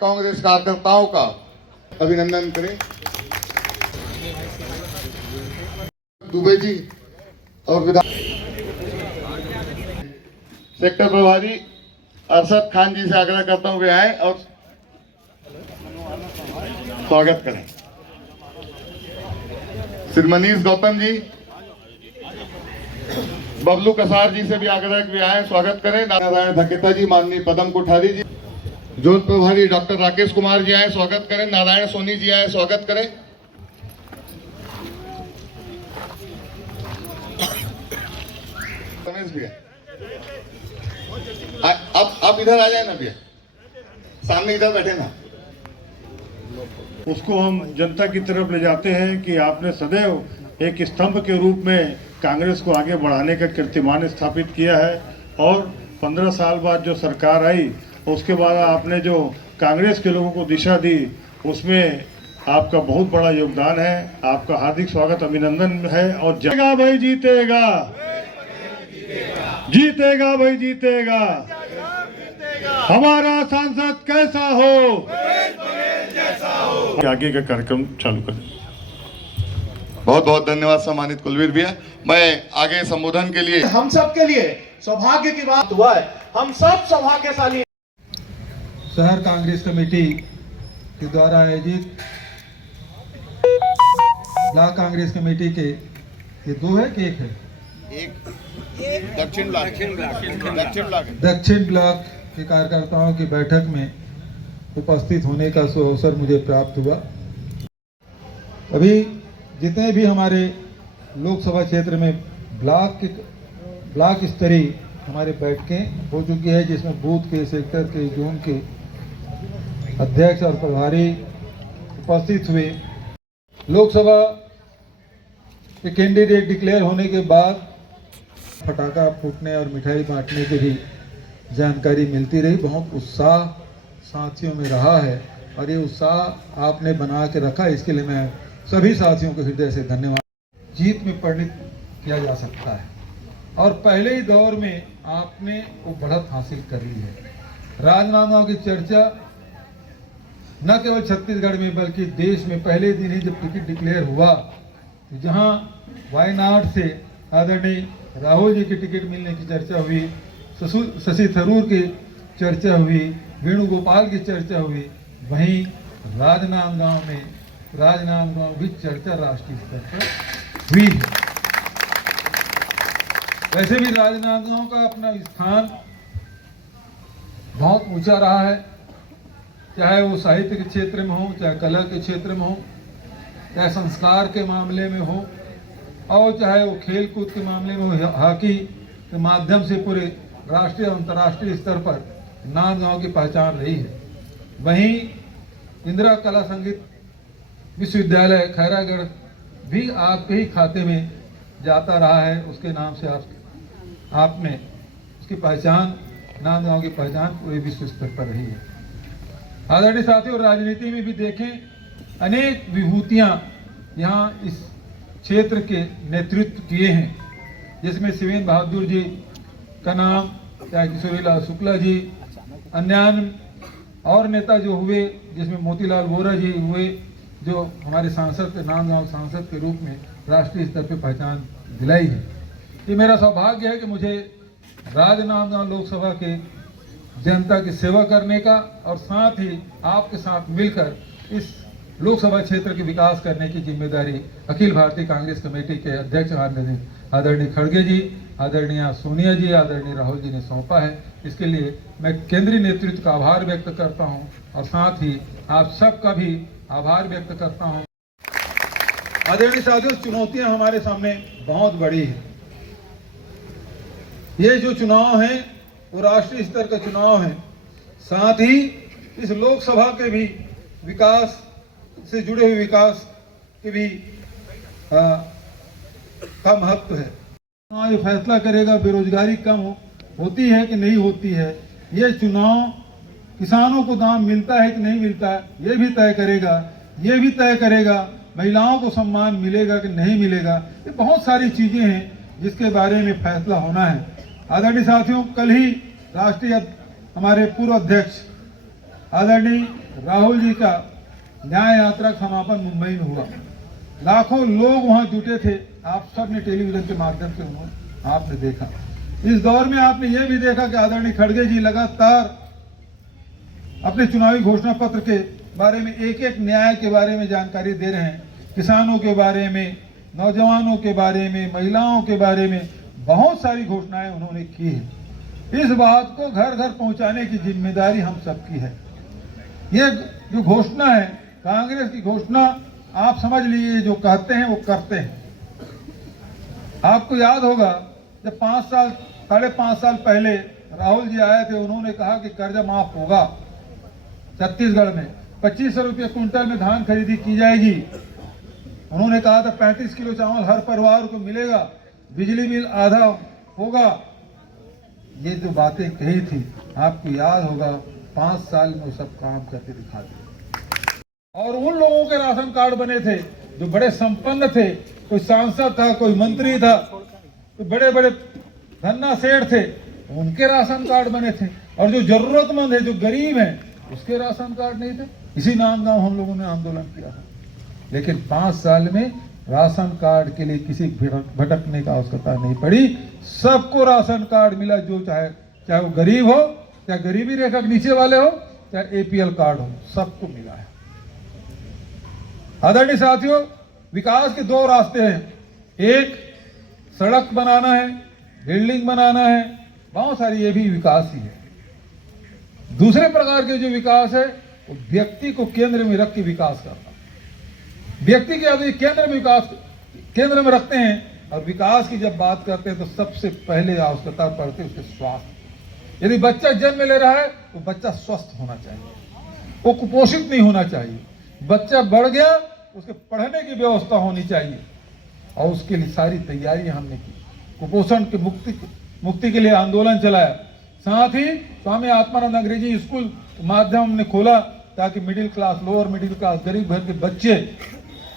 कांग्रेस कार्यकर्ताओं का अभिनंदन करें। दुबे जी और विधायक सेक्टर प्रभारी अरशद खान जी से आग्रह करता हूं वे आए और स्वागत करें। श्री मनीष गौतम जी, बबलू कसार जी से भी आग्रह कि वे आए, स्वागत करें। नारायण धकेता जी, माननीय पदम कोठारी जी, जोन प्रभारी डॉक्टर राकेश कुमार जी आए, स्वागत करें। नारायण सोनी जी आए, स्वागत करें। रमेश भैया आप इधर आ जाए ना भैया, सामने इधर बैठे ना। उसको हम जनता की तरफ ले जाते हैं कि आपने सदैव एक स्तंभ के रूप में कांग्रेस को आगे बढ़ाने का कीर्तिमान स्थापित किया है और 15 साल बाद जो सरकार आई उसके बाद आपने जो कांग्रेस के लोगों को दिशा दी उसमें आपका बहुत बड़ा योगदान है। आपका हार्दिक स्वागत, अभिनंदन है। और जीतेगा भाई, जीतेगा जीतेगा भाई, जीतेगा। हमारा सांसद कैसा हो, आगे का कार्यक्रम चालू करें। बहुत बहुत धन्यवाद सम्मानित कुलवीर भैया। मैं आगे संबोधन के लिए, हम सब के लिए सौभाग्य की बात हुआ है, हम सब सौभाग्यशाली। शहर कांग्रेस कमेटी के द्वारा आयोजित ब्लॉक कांग्रेस कमेटी के ये दो है कि एक है? एक दक्षिण ब्लॉक के कार्यकर्ताओं की बैठक में उपस्थित होने का अवसर मुझे प्राप्त हुआ। अभी जितने भी हमारे लोकसभा क्षेत्र में ब्लॉक स्तरीय हमारे बैठकें हो चुकी है, जिसमें बूथ के, सेक्टर के, जोन के अध्यक्ष और प्रभारी उपस्थित हुए। लोकसभा के कैंडिडेट डिक्लेयर होने के बाद पटाखा फूटने और मिठाई बांटने की भी जानकारी मिलती रही। बहुत उत्साह साथियों में रहा है और ये उत्साह आपने बना के रखा, इसके लिए मैं सभी साथियों को हृदय से धन्यवाद। जीत में परिणत किया जा सकता है और पहले ही दौर में आपने वो बढ़त हासिल कर ली है। राजनांदगांव की चर्चा न केवल छत्तीसगढ़ में बल्कि देश में पहले दिन ही जब टिकट डिक्लेयर हुआ तो जहां वायनाड से आदरणीय राहुल जी की टिकट मिलने की चर्चा हुई, शशि थरूर की चर्चा हुई, वेणुगोपाल की चर्चा हुई, वहीं राजनांदगांव भी चर्चा राष्ट्रीय स्तर पर हुई है। वैसे भी राजनांदगांव का अपना स्थान बहुत ऊंचा रहा है, चाहे वो साहित्य के क्षेत्र में हो, चाहे कला के क्षेत्र में हो, चाहे संस्कार के मामले में हो और चाहे वो खेल कूद के मामले में हो। हॉकी के माध्यम से पूरे राष्ट्रीय और अंतर्राष्ट्रीय स्तर पर नांदगांव की पहचान रही है। वहीं इंदिरा कला संगीत विश्वविद्यालय खैरागढ़ भी आपके ही खाते में जाता रहा है, उसके नाम से आपने उसकी पहचान, नांदगांव की पहचान पूरे विश्व स्तर पर रही है। आदरणीय साथियों, राजनीति में भी देखें अनेक विभूतियां यहाँ इस क्षेत्र के नेतृत्व किए हैं, जिसमें शिवेंद्र बहादुर जी का नाम, चाहे किशोरीलाल शुक्ला जी, अन्य और नेता जो हुए, जिसमें मोतीलाल वोरा जी हुए, जो हमारे सांसद, नांदगांव सांसद के रूप में राष्ट्रीय स्तर पर पहचान दिलाई है। ये मेरा सौभाग्य है कि मुझे राजनांदगांव लोकसभा के जनता की सेवा करने का और साथ ही आपके साथ मिलकर इस लोकसभा क्षेत्र के विकास करने की जिम्मेदारी अखिल भारतीय कांग्रेस कमेटी के अध्यक्ष आदरणीय खड़गे जी, आदरणीय सोनिया जी, आदरणीय राहुल जी ने सौंपा है। इसके लिए मैं केंद्रीय नेतृत्व का आभार व्यक्त करता हूं और साथ ही आप सबका भी आभार व्यक्त करता हूं। आदरणीय साथियों, चुनौतियां हमारे सामने बहुत बड़ी है। ये जो चुनाव है वो राष्ट्रीय स्तर का चुनाव है, साथ ही इस लोकसभा के भी विकास से जुड़े हुए विकास के भी का महत्व है। ये फैसला करेगा बेरोजगारी कम होती है कि नहीं होती है, ये चुनाव किसानों को दाम मिलता है कि नहीं मिलता है, ये भी तय करेगा महिलाओं को सम्मान मिलेगा कि नहीं मिलेगा, ये बहुत सारी चीजें हैं जिसके बारे में फैसला होना है। आदरणीय साथियों, कल ही राष्ट्रीय हमारे पूर्व अध्यक्ष आदरणीय राहुल जी का न्याय यात्रा का समापन मुंबई में हुआ। लाखों लोग वहां जुटे थे, आप सब ने टेलीविजन के माध्यम से आपने देखा। इस दौर में आपने ये भी देखा कि आदरणीय खड़गे जी लगातार अपने चुनावी घोषणा पत्र के बारे में एक एक न्याय के बारे में जानकारी दे रहे हैं। किसानों के बारे में, नौजवानों के बारे में, महिलाओं के बारे में बहुत सारी घोषणाएं उन्होंने की है। इस बात को घर घर पहुंचाने की जिम्मेदारी हम सबकी है। ये जो घोषणा है, कांग्रेस की घोषणा, आप समझ लीजिए जो कहते हैं वो करते हैं। आपको याद होगा जब 5.5 साल पहले राहुल जी आए थे, उन्होंने कहा कि कर्जा माफ होगा, छत्तीसगढ़ में 2500 रुपये क्विंटल में धान खरीदी की जाएगी। उन्होंने कहा था 35 किलो चावल हर परिवार को मिलेगा, बिजली बिल आधा होगा। ये जो बातें कही थी, आपको याद होगा 5 साल में वो सब काम करके दिखा दिया। और उन लोगों के राशन कार्ड बने थे जो बड़े संपन्न थे, कोई सांसद था, कोई मंत्री था, कोई बड़े बड़े धन्ना सेठ थे, उनके राशन कार्ड बने थे। और जो जरूरतमंद है, जो गरीब है, उसके राशन कार्ड नहीं थे। इसी नाम का हम लोगों ने आंदोलन किया था। लेकिन 5 साल में राशन कार्ड के लिए किसी भटकने का आवश्यकता नहीं पड़ी। सबको राशन कार्ड मिला, जो चाहे वो गरीब हो, चाहे गरीबी रेखा के नीचे वाले हो, चाहे APL कार्ड हो, सबको मिला है। आदरणीय साथियों, विकास के 2 रास्ते हैं। एक सड़क बनाना है, बिल्डिंग बनाना है, बहुत सारी, ये भी विकास ही है। दूसरे प्रकार के जो विकास है वो व्यक्ति को केंद्र में रख के विकास करना। व्यक्ति के यदि केंद्र में रखते हैं और विकास की जब बात करते हैं तो सबसे पहले आवश्यकता पड़ती है उसके स्वास्थ्य। यदि बच्चा जन्म ले रहा है तो बच्चा स्वस्थ होना चाहिए, वो कुपोषित नहीं होना चाहिए। बच्चा बढ़ गया, उसके पढ़ने की व्यवस्था होनी चाहिए, और उसके लिए सारी तैयारियां हमने की। कुपोषण के मुक्ति के लिए आंदोलन चलाया। साथ ही स्वामी आत्मानंद अंग्रेजी स्कूल माध्यम हमने खोला ताकि middle class, lower middle class, गरीब घर के बच्चे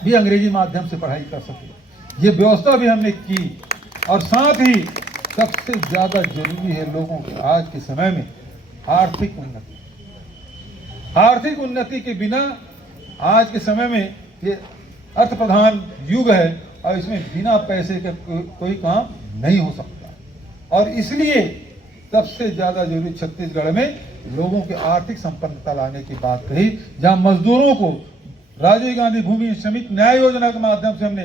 भी अंग्रेजी माध्यम से पढ़ाई कर सके। ये व्यवस्था भी हमने की। और साथ ही सबसे ज्यादा जरूरी है लोगों के आज के समय में आर्थिक उन्नति। आर्थिक उन्नति के बिना आज के समय में, ये अर्थ प्रधान युग है और इसमें बिना पैसे के कोई काम नहीं हो सकता। और इसलिए सबसे ज्यादा जरूरी छत्तीसगढ़ में लोगों के आर्थिक संपन्नता लाने की बात कही। जहां मजदूरों को राजीव गांधी भूमि श्रमिक न्याय योजना के माध्यम से हमने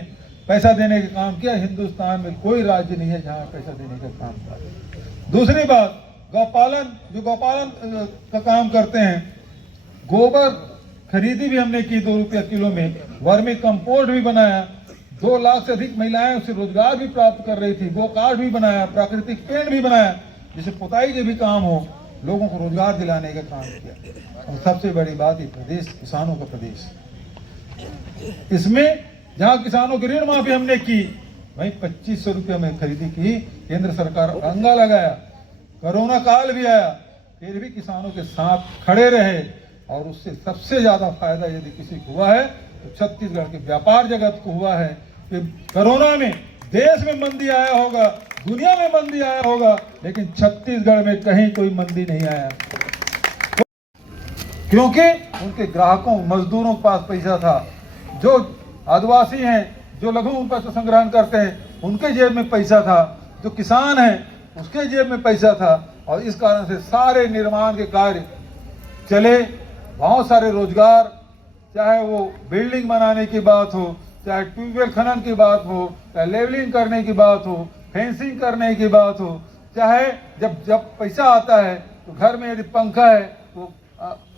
पैसा देने का काम किया। हिंदुस्तान में कोई राज्य नहीं है जहां पैसा देने का काम किया। दूसरी बात, गौपालन का काम करते हैं, गोबर खरीदी भी हमने की 2 रुपया किलो में। वर्मी कंपोस्ट भी बनाया। 2 लाख से अधिक महिलाएं उससे रोजगार भी प्राप्त कर रही थी। गो कार्ड भी बनाया, प्राकृतिक पेड़ भी बनाया, जिससे पुताई के भी काम हो, लोगों को रोजगार दिलाने का काम किया। और सबसे बड़ी बात, ये प्रदेश किसानों का प्रदेश, इसमें जहां किसानों की ऋण माफी हमने की, वहीं 2500 रुपये में खरीदी की। केंद्र सरकार अंगा लगाया, कोरोना काल भी आया, फिर भी किसानों के साथ खड़े रहे। और उससे सबसे ज्यादा फायदा यदि किसी को हुआ है तो छत्तीसगढ़ के व्यापार जगत को हुआ है। कि कोरोना में देश में मंदी आया होगा, दुनिया में मंदी आया होगा, लेकिन छत्तीसगढ़ में कहीं कोई मंदी नहीं आया, क्योंकि उनके ग्राहकों, मजदूरों के पास पैसा था। जो आदिवासी हैं, जो लघु उपज संग्रहण करते हैं, उनके जेब में पैसा था। जो किसान है, उसके जेब में पैसा था। और इस कारण से सारे निर्माण के कार्य चले। बहुत सारे रोजगार, चाहे वो बिल्डिंग बनाने की बात हो, चाहे ट्यूबवेल खनन की बात हो, चाहे लेवलिंग करने की बात हो, फेंसिंग करने की बात हो, चाहे जब पैसा आता है तो घर में यदि पंखा है तो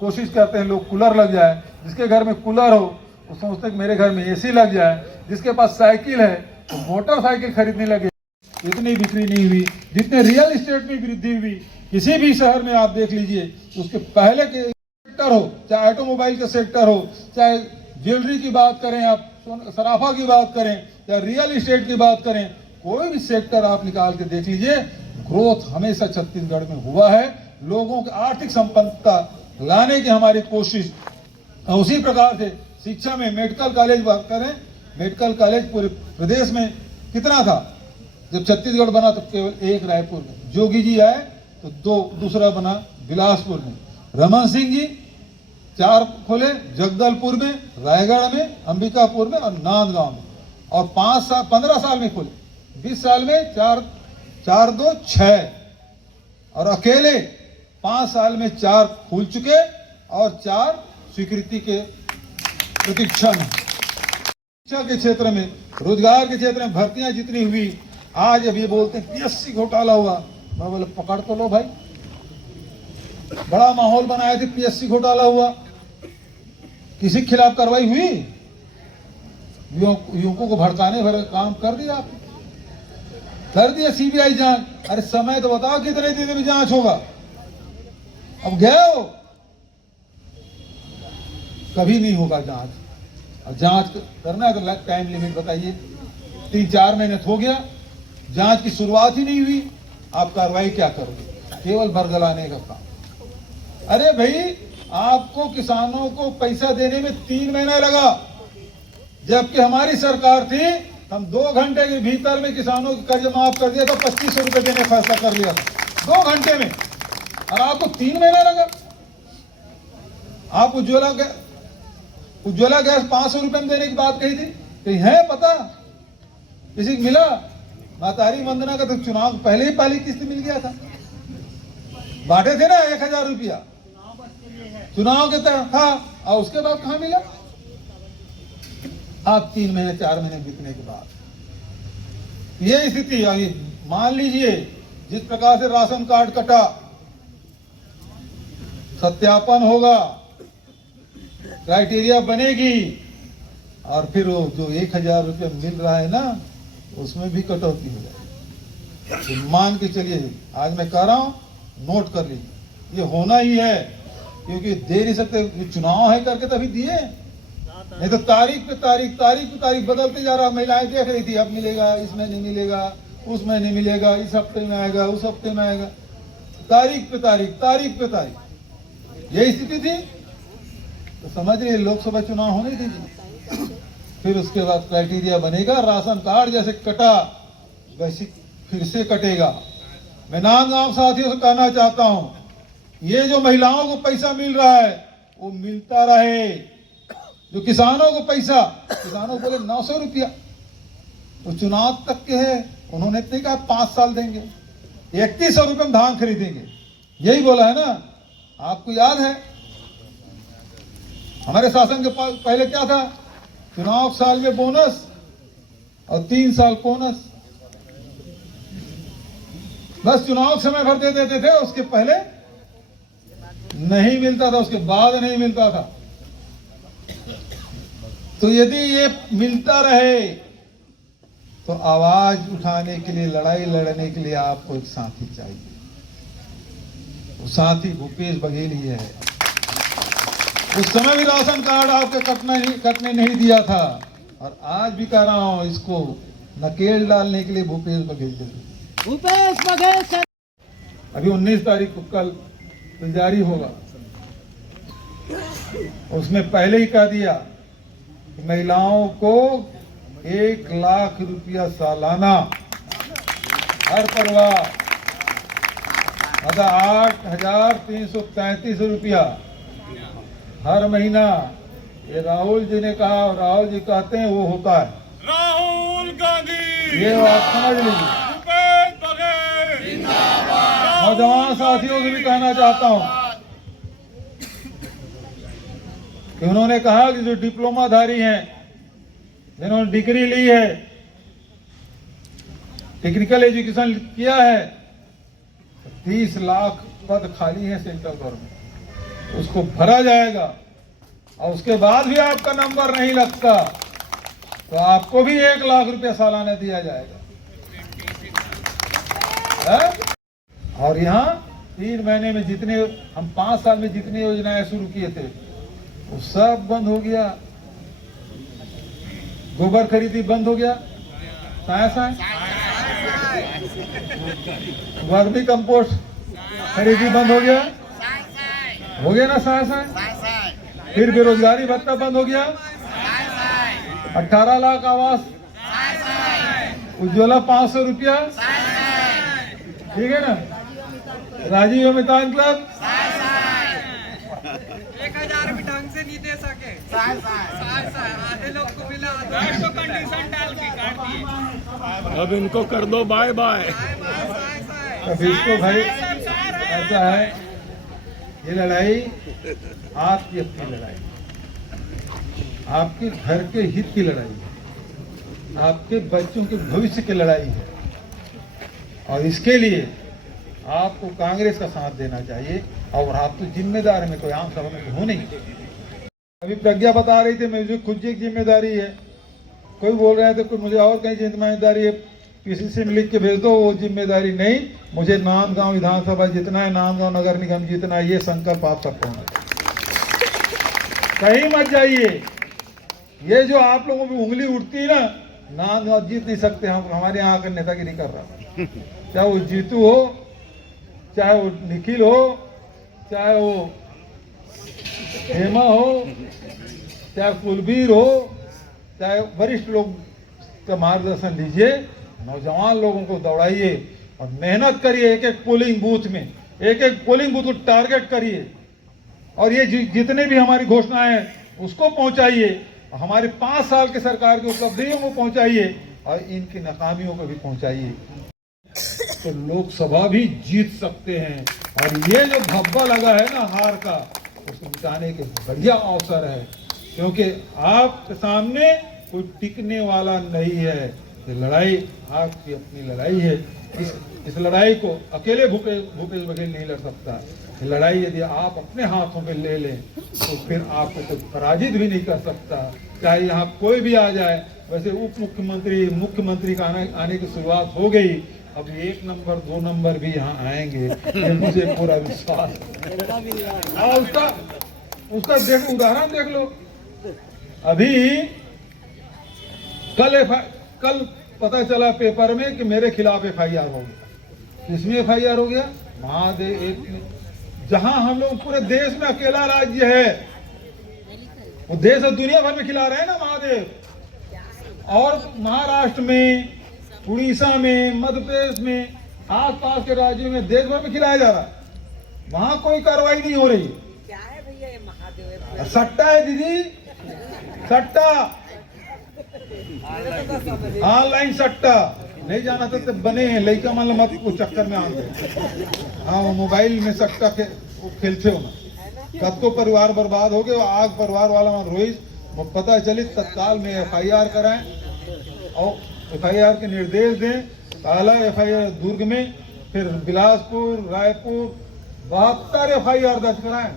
कोशिश करते हैं लोग कूलर लग जाए। जिसके घर में कूलर हो वो सोचते हैं कि मेरे घर में AC लग जाए। जिसके पास साइकिल है तो मोटरसाइकिल खरीदने लगे। इतनी बिक्री नहीं हुई जितने रियल एस्टेट में वृद्धि हुई। किसी भी शहर में आप देख लीजिए, उसके पहले के सेक्टर हो, चाहे ऑटोमोबाइल का सेक्टर हो, चाहे ज्वेलरी की बात करें, आप सराफा की बात करें, चाहे रियल एस्टेट की बात करें, कोई भी सेक्टर आप निकाल के देख लीजिए, ग्रोथ हमेशा छत्तीसगढ़ में हुआ है। लोगों की आर्थिक संपन्नता लाने की हमारी कोशिश। उसी प्रकार से शिक्षा में मेडिकल कॉलेज बात करें, मेडिकल कॉलेज पूरे प्रदेश में कितना था? जब छत्तीसगढ़ बना तो केवल एक रायपुर में, जोगी जी आए तो दूसरा बना बिलासपुर में, रमन सिंह जी 4 खोले, जगदलपुर में, रायगढ़ में, अंबिकापुर में और नांदगांव में, और 15 साल में खोले, 20 साल में 4 2 6, और अकेले 5 साल में 4 खुल चुके और 4 स्वीकृति के प्रतीक्षा में। शिक्षा के क्षेत्र में, रोजगार के क्षेत्र में भर्तियां जितनी हुई, आज अब ये बोलते हैं पीएससी घोटाला हुआ। मैं बोले पकड़ तो लो भाई, बड़ा माहौल बनाए थे, पीएससी घोटाला हुआ, किसी के खिलाफ कार्रवाई हुई? युवकों को भड़काने भर काम कर दिया आपने, कर दिया सीबीआई जांच। अरे समय तो बताओ कितने दिन में जांच होगा? अब गए हो, कभी नहीं होगा जांच। और जांच करना है तो टाइम लिमिट बताइए। 3-4 महीने हो गया, जांच की शुरुआत ही नहीं हुई, आप कार्रवाई क्या करोगे? केवल बरगलाने का काम। अरे भाई, आपको किसानों को पैसा देने में 3 महीना लगा, जबकि हमारी सरकार थी, हम 2 घंटे के भीतर में किसानों की कर्ज माफ कर दिया था, 2500 रुपए देने का फैसला कर लिया था 2 घंटे में, और आपको 3 महीना लगा। आप उज्ज्वला गैस 500 रुपए में देने की बात कही थी, कहीं है पता? किसी को मिला? मातारी वंदना का तो चुनाव पहले ही पहली किस्त मिल गया था, बांटे थे ना 1000 रुपया चुनाव के तहत था, और उसके बाद कहां मिला? आप 3 महीने 4 महीने बीतने के बाद ये स्थिति आई। मान लीजिए जिस प्रकार से राशन कार्ड कटा, सत्यापन होगा, क्राइटेरिया बनेगी, और फिर वो जो 1000 रुपये मिल रहा है ना, उसमें भी कटौती हो जाएगी। तो मान के चलिए, आज मैं कह रहा हूं, नोट कर लीजिए, ये होना ही है, क्योंकि दे नहीं सकते, चुनाव है करके तभी दिए, नहीं तो तारीख पे तारीख बदलते जा रहा। महिलाएं देख रही थी, अब मिलेगा, इसमें नहीं मिलेगा, उसमें नहीं मिलेगा, इस हफ्ते में आएगा, उस हफ्ते में आएगा, तारीख पे तारीख, यही स्थिति थी। तो समझ रही, लोकसभा चुनाव होने दीजिए, फिर उसके बाद क्राइटेरिया बनेगा, राशन कार्ड जैसे कटा वैसे फिर से कटेगा। मैं नांदगांव साथियों से कहना चाहता हूं, ये जो महिलाओं को पैसा मिल रहा है वो मिलता रहे। जो किसानों को पैसा, किसानों को बोले 900 रुपया, वो चुनाव तक के है, उन्होंने इतने कहा 5 साल देंगे, 3100 रुपये में धान खरीदेंगे, यही बोला है ना? आपको याद है हमारे शासन के पहले क्या था? चुनाव साल में बोनस और 3 साल बोनस, बस चुनाव समय भर दे देते थे, उसके पहले नहीं मिलता था, उसके बाद नहीं मिलता था। तो यदि ये मिलता रहे तो आवाज उठाने के लिए, लड़ाई लड़ने के लिए आपको एक साथी चाहिए। वो साथी भूपेश बघेल ही है। उस समय भी राशन कार्ड आपके कटने नहीं दिया था, और आज भी कह रहा हूं, इसको नकेल डालने के लिए भूपेश बघेल जरूरी। अभी 19 तारीख को कल जारी होगा, उसमें पहले ही कह दिया कि महिलाओं को 1 लाख रुपया सालाना हर परिवार, मतलब 8,333 रुपया हर महीना। ये राहुल जी ने कहा, और राहुल जी कहते हैं वो होता है राहुल गांधी, ये बात समझ लीजिए। नौजवान साथियों से भी कहना चाहता हूं कि उन्होंने कहा कि जो डिप्लोमाधारी हैं, जिन्होंने डिग्री ली है, टेक्निकल एजुकेशन किया है, 30 लाख पद खाली है सेंट्रल गवर्नमेंट, उसको भरा जाएगा, और उसके बाद भी आपका नंबर नहीं लगता तो आपको भी 1 लाख रुपया सालाना दिया जाएगा। है? और यहाँ 3 महीने में जितने, हम 5 साल में जितनी योजनाएं शुरू किए थे वो सब बंद हो गया। गोबर खरीदी बंद हो गया, वर्मी कंपोस्ट खरीदी बंद हो गया ना, फिर बेरोजगारी भत्ता बंद हो गया, 18 लाख आवास, उज्ज्वला 500 रुपया, ठीक है ना, राजीव अमिताभ क्लब 1000 भी ढंग से नहीं दे सके, आधे लोग को मिला, आधे को कंडीशन डाल के काट दिए। अब इनको कर दो बाय बाय। अब इसको भाई ऐसा है, ये लड़ाई आपकी अपनी लड़ाई, आपके घर के हित की लड़ाई है, आपके बच्चों के भविष्य की लड़ाई है, और इसके लिए आपको कांग्रेस का साथ देना चाहिए। और आप तो जिम्मेदार में, कोई आम सभा में तो हो नहीं। अभी प्रज्ञा बता रही थी मुझे खुद की जिम्मेदारी है, कोई बोल रहे थे कोई मुझे और कहीं जिम्मेदारी है, किसी से लिख के भेज दो, वो जिम्मेदारी नहीं। मुझे नांदगांव विधानसभा जितना है, नांदगांव नगर निगम जितना है, ये संकल्प आप सबको होना चाहिए। कहीं मत जाइए, ये जो आप लोगों की उंगली उठती है ना, नांदगांव जीत नहीं सकते हम, हमारे यहाँ आकर नेतागिरी कर रहा, चाहे वो जीतू हो, चाहे वो निखिल हो, चाहे वो हेमा हो, चाहे कुलबीर हो, चाहे वरिष्ठ लोग का मार्गदर्शन लीजिए, नौजवान लोगों को दौड़ाइए और मेहनत करिए। एक एक पोलिंग बूथ में, एक एक पोलिंग बूथ को टारगेट करिए, और ये जितने भी हमारी घोषणाएं हैं उसको पहुंचाइए, हमारे 5 साल के सरकार की उपलब्धियों को पहुंचाइए, और इनकी नाकामियों को भी पहुंचाइए, तो लोकसभा भी जीत सकते हैं। और ये जो धब्बा लगा है ना हार का, उसको मिटाने के बढ़िया अवसर है, क्योंकि आपके सामने कोई टिकने वाला नहीं है। ये लड़ाई आपकी अपनी लड़ाई है, इस लड़ाई को अकेले भूपेश बघेल नहीं लड़ सकता। ये लड़ाई यदि आप अपने हाथों में ले लें तो फिर आपको कोई पराजित भी नहीं कर सकता, चाहे यहाँ कोई भी आ जाए। वैसे उप मुख्यमंत्री, मुख्यमंत्री का आने की शुरुआत हो गई, अब 1 नंबर 2 नंबर भी यहाँ आएंगे, ये मुझे पूरा विश्वास है। उसका देख, उदाहरण देख लो। अभी कल पता चला पेपर में कि मेरे खिलाफ FIR हो गया। इसमें FIR हो गया महादेव एक में, जहां हम लोग पूरे देश में अकेला राज्य है, वो देश और दुनिया भर में खिला रहे हैं ना महादेव। और महाराष्ट्र में, उड़ीसा में, मध्य प्रदेश में, आसपास के राज्यों में, देश भर में खिलाया जा रहा है, वहां कोई कार्रवाई नहीं हो रही। क्या है भैया ये महादेव? सट्टा है दीदी, सट्टा, ऑनलाइन सट्टा। नहीं जाना तो बने हैं लड़का मान मत को चक्कर में आ गए। हाँ, वो मोबाइल में सट्टा खेलते हो ना, कब तो परिवार बर्बाद हो गए। आग परिवार वाला रोहित, वो पता चली तत्काल में FIR कराएं और FIR के निर्देश दें। पहला FIR दुर्ग में, फिर बिलासपुर, रायपुर, 72 FIR दर्ज कराएं।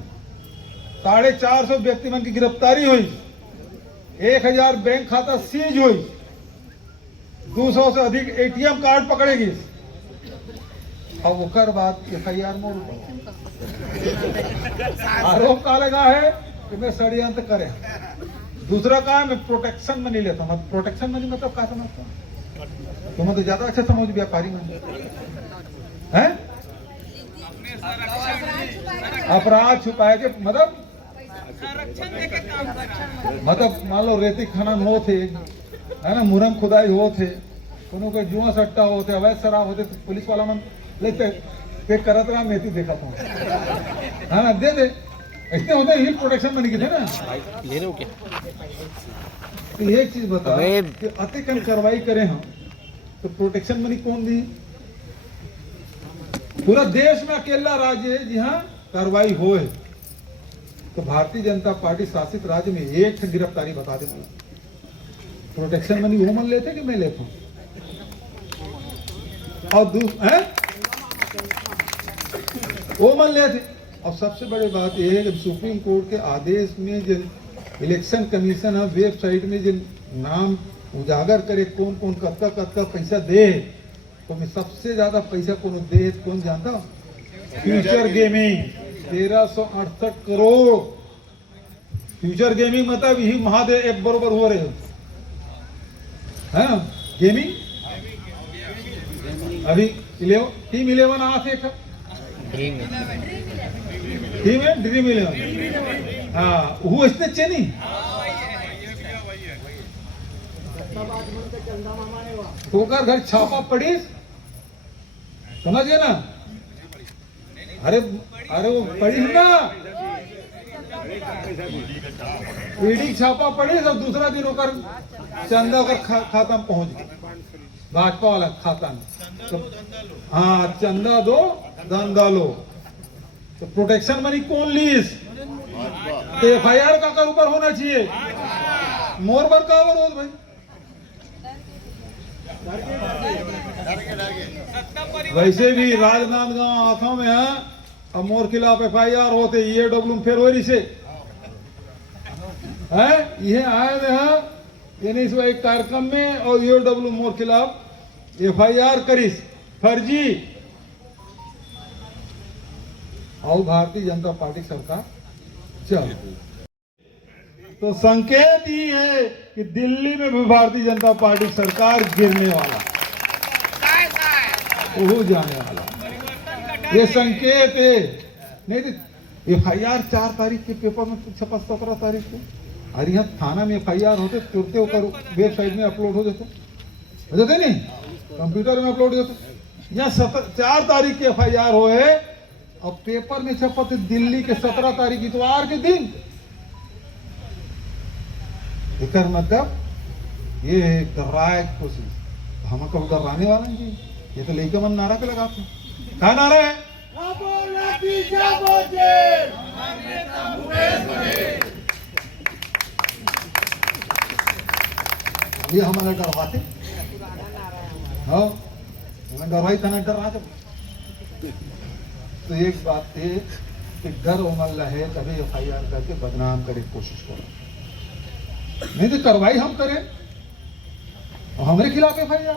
450 व्यक्तियों की गिरफ्तारी हुई, 1000 बैंक खाता सीज हुई, 200 से अधिक ATM कार्ड पकड़ेगी। अब वो बाद FIR मोड़ आरोप का लगा है कि मैं षड्यंत्र करे। दूसरा काम मैं प्रोटेक्शन मनी लेता हूँ। प्रोटेक्शन मनी मतलब क्या समझता हूँ? तुम्हें तो ज्यादा अच्छा समझ व्यापारी मनी है, अपराध छुपाए के मतलब मान लो रेती खनन हो थे, है ना, मुरम खुदाई हो थे, कोनो को जुआ सट्टा होते, अवैध शराब होते, तो पुलिस वाला मन लेते पे करत रहा, मेथी देखा था, है ना, दे दे। ऐसे होते हिल प्रोटेक्शन मनी की थे ना। ले रहे हो क्या? तो एक चीज बता कि अतिक्रमण कार्रवाई करें हम तो प्रोटेक्शन मनी कौन दी? पूरा देश में अकेला राज्य है जहां कार्रवाई हो है। तो भारतीय जनता पार्टी शासित राज्य में एक गिरफ्तारी बता दे, प्रोटेक्शन मनी वो मन लेते कि मैं लेता हूं? और वो मन लेते। और सबसे बड़ी बात यह है कि सुप्रीम कोर्ट के आदेश में जो इलेक्शन कमीशन है वेबसाइट में जो नाम उजागर करे कौन कौन कत्ता पैसा दे, तो मैं सबसे ज्यादा पैसा कौन दे कौन जानता? Future gaming 1368 crore. Future gaming मतलब यही महादेव ऐप बरोबर हो रहे है ना। गेमिंग अभी टीम 11 आ थे, टीम है ड्रीम 11, हाँ वो इसने चेनी ठोकर घर छापा पड़ी, समझिए ना। अरे अरे वो पड़ी ना, ईडी छापा पड़ी, और दूसरा दिन होकर चंदा होकर खाता में पहुंच गया, भाजपा वाला खाता में। तो हाँ, चंदा दो धंधा लो, तो प्रोटेक्शन मनी कौन लीज? तो FIR का कर ऊपर होना चाहिए, मोर बरकावर हो भाई। वैसे भी राजनांदगांव आंखों में है, अब मोर खिलाफ FIR होते EAW में फिर हो रही से है, ये आए हुए हैं यानी इस एक कार्यक्रम में, और EAW मोर खिलाफ FIR करीस फर्जी। और भारतीय जनता पार्टी सरकार चल, तो संकेत ही है कि दिल्ली में भी भारतीय जनता पार्टी सरकार गिरने वाला, वो जाने वाला, ये संकेत है। नहीं तो FIR 4 तारीख के पेपर में छपा 17 तारीख को, अरे यहाँ थाना में FIR होते तुरंत होकर वेबसाइट में अपलोड हो जाते नहीं, कंप्यूटर में अपलोड होते। यहाँ 4 तारीख के FIR हुए, अब पेपर में छपा थे दिल्ली के 17 तारीख इतवार के दिन। एकर मतलब ये डराए कोशिश, हम कब डराने वाला जी, ये तो लेके मन नारा पे लगाते हैं। क्या नारा है? ये हमारा डरवाते, हाँ डरवाई था ना, डरा जब। तो एक बात है कि डर उमल है, कभी FIR करके बदनाम करे कोशिश करो, नहीं तो कार्रवाई हम करें और हमारे खिलाफ FIR,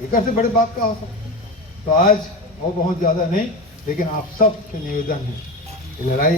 एक से बड़ी बात का हो सकता। तो आज वो बहुत ज्यादा नहीं, लेकिन आप सब के निवेदन है, लड़ाई